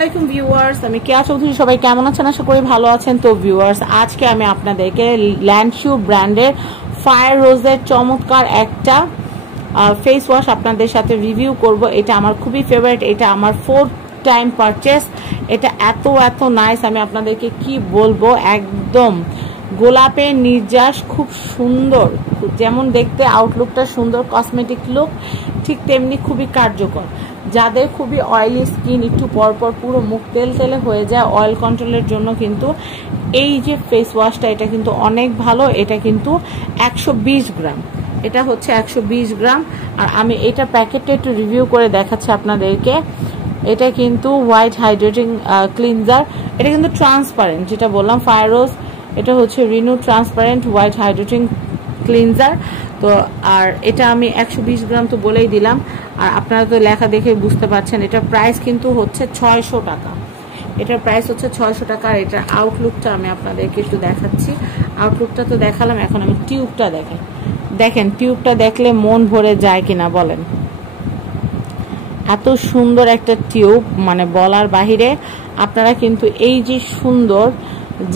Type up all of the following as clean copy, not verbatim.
আসসালামাইকুম ভিউয়ার্স, আমি কেয়া চৌধুরী। সবাই কেমন আছেন? আশা করি ভালো আছেন। তো ভিউয়ার্স, আজকে আমি আপনাদেরকে ল্যান্ডশু ব্র্যান্ডের ফায়ার রোজের চমৎকার একটা ফেস ওয়াশ আপনাদের সাথে রিভিউ করব। এটা আমার খুবই ফেভারিট, এটা আমার 4th টাইম পারচেস। এটা এত নাইস, আমি আপনাদেরকে কি বলবো, একদম গোলাপের নির্যাস, খুব সুন্দর। যেমন দেখতে আউটলুকটা সুন্দর, কসমেটিক লুক, ঠিক তেমনি খুবই কার্যকর। যাদের খুবই অয়েলি স্কিন, একটু পরপর পুরো মুখ তেলে হয়ে যায়, অয়েল কন্ট্রোলের জন্য কিন্তু এই যে ফেস ওয়াশটা, এটা কিন্তু অনেক ভালো। এটা কিন্তু 120 গ্রাম, এটা হচ্ছে 120 গ্রাম। আর আমি এটা প্যাকেটটা একটু রিভিউ করে দেখাচ্ছি আপনাদেরকে। এটা কিন্তু হোয়াইট হাইড্রেটিং ক্লিনজার, এটা কিন্তু ট্রান্সপারেন্ট, যেটা বললাম ফায়ার রোজ, এটা হচ্ছে renew transparent white hydrating cleanser. তো আর এটা আমি 120 গ্রাম তো বলেই দিলাম। আর আপনারা তো লেখা দেখে বুঝতে পারছেন, এটার প্রাইস কিন্তু হচ্ছে 600 টাকা। এটার প্রাইস হচ্ছে 600 টাকা। আর এটার আউটলুকটা আমি আপনাদেরকে একটু দেখাচ্ছি। আউটলুকটা তো দেখালাম, এখন আমি টিউবটা দেখাই। দেখেন টিউবটা দেখলে মন ভরে যায় কিনা বলেন। এত সুন্দর একটা টিউব, মানে বলার বাহিরে। আপনারা কিন্তু এই যে সুন্দর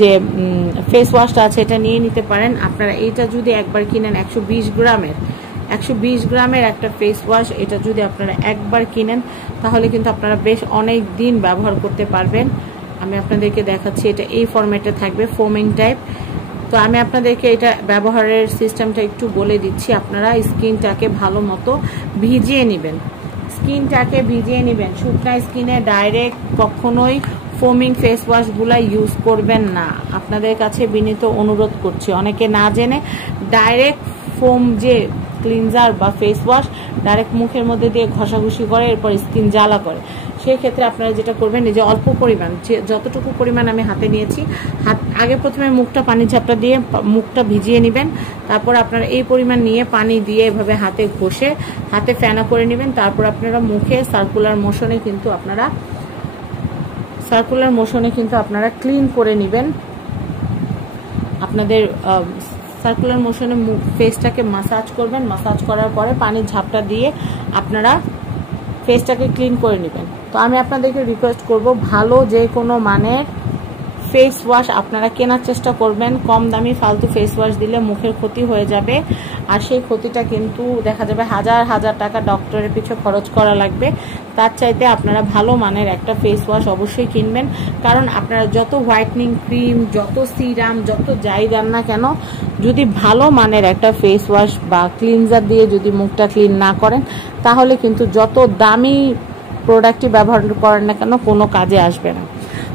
যে ফেস ওয়াশটা আছে, এটা নিয়ে নিতে পারেন। আপনারা এইটা যদি একবার কিনেন, 120 গ্রামের একটা ফেস ওয়াশ, এটা যদি আপনারা একবার কিনেন, তাহলে কিন্তু আপনারা বেশ অনেক দিন ব্যবহার করতে পারবেন। আমি আপনাদেরকে দেখাচ্ছি, এটা এই ফরম্যাটে থাকবে, ফোমিং টাইপ। তো আমি আপনাদেরকে এটা ব্যবহারের সিস্টেমটা একটু বলে দিচ্ছি। আপনারা স্কিনটাকে ভালো মতো ভিজিয়ে নেবেন, শুকনা স্কিনে ডাইরেক্ট কখনোই ফোমিং ফেস ওয়াশগুলা ইউজ করবেন না। আপনাদের কাছে বিনীত অনুরোধ করছি। অনেকে না জেনে ডাইরেক্ট ফোম যে ক্লিনজার বা ফেস ওয়াশ ডাইরেক্ট মুখের মধ্যে দিয়ে ঘষাঘষি করে, এরপর স্কিন জ্বালা করে। সেই ক্ষেত্রে আপনারা যেটা করবেন, যে অল্প পরিমাণ, যতটুকু পরিমাণ আমি হাতে নিয়েছি, আগে প্রথমে মুখটা পানি ঝাপটা দিয়ে মুখটা ভিজিয়ে নেবেন। তারপর আপনারা এই পরিমাণ নিয়ে পানি দিয়ে এভাবে হাতে ঘষে হাতে ফেনা করে নেবেন। তারপর আপনারা মুখে সার্কুলার মোশনে কিন্তু আপনারা ক্লিন করে নেবেন। আপনাদের সার্কুলার মোশনে ফেসটাকে মাসাজ করবেন। মাসাজ করার পরে পানির ঝাপটা দিয়ে আপনারা ফেসটাকে ক্লিন করে নেবেন। তো আমি আপনাদেরকে রিকোয়েস্ট করব, ভালো যে কোনো মানের ফেস ওয়াশ আপনারা কেনার চেষ্টা করবেন। কম দামি ফালতু ফেস ওয়াশ দিলে মুখের ক্ষতি হয়ে যাবে, আর সেই ক্ষতিটা কিন্তু দেখা যাবে হাজার টাকা ডক্টরের পিছু খরচ করা লাগবে। তার চাইতে আপনারা ভালো মানের একটা ফেস ওয়াশ অবশ্যই কিনবেন। কারণ আপনারা যত হোয়াইটনিং ক্রিম, যত সিরাম, যত যাই দেন না কেন, যদি ভালো মানের একটা ফেস ওয়াশ বা ক্লিনজার দিয়ে যদি মুখটা ক্লিন না করেন, তাহলে কিন্তু যত দামি প্রোডাক্টই ব্যবহার করেন না কেন, কোনো কাজে আসবে না।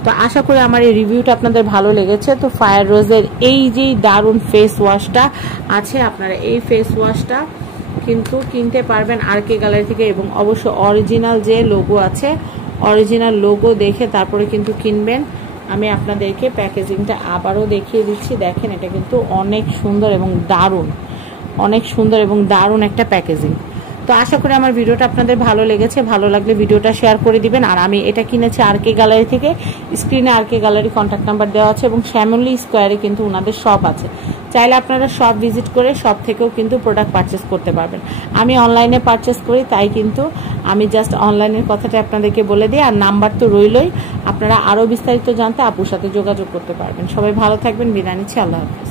তো আশা করি আমার এই রিভিউটা আপনাদের ভালো লেগেছে। তো ফায়ার রোজের এই যে দারুণ ফেস ওয়াশটা আছে, আপনারা এই ফেস ওয়াশটা কিন্তু কিনতে পারবেন আরকে গ্যালারি থেকে, এবং অবশ্য অরিজিনাল যে লোগো আছে, অরিজিনাল লোগো দেখে তারপরে কিন্তু কিনবেন। আমি আপনাদেরকে প্যাকেজিংটা আবারও দেখিয়ে দিচ্ছি। দেখেন, এটা কিন্তু অনেক সুন্দর এবং দারুণ একটা প্যাকেজিং। তো আশা করি আমার ভিডিওটা আপনাদের ভালো লেগেছে। ভালো লাগলে ভিডিওটা শেয়ার করে দিবেন। আর আমি এটা কিনেছি আরকে গ্যালারি থেকে। স্ক্রিনে আরকে গ্যালারি কন্ট্যাক্ট নাম্বার দেওয়া আছে, এবং শ্যামলী স্কোয়ারে কিন্তু ওনাদের শপ আছে। চাইলে আপনারা শপ ভিজিট করে শপ থেকেও কিন্তু প্রোডাক্ট পারচেস করতে পারবেন। আমি অনলাইনে পারচেস করি, তাই কিন্তু আমি জাস্ট অনলাইনের কথাটা আপনাদেরকে বলে দিই। আর নাম্বার তো রইলই, আপনারা আরও বিস্তারিত জানতে আপুর সাথে যোগাযোগ করতে পারবেন। সবাই ভালো থাকবেন, বিদায় নিচ্ছি, আল্লাহ হাফেজ।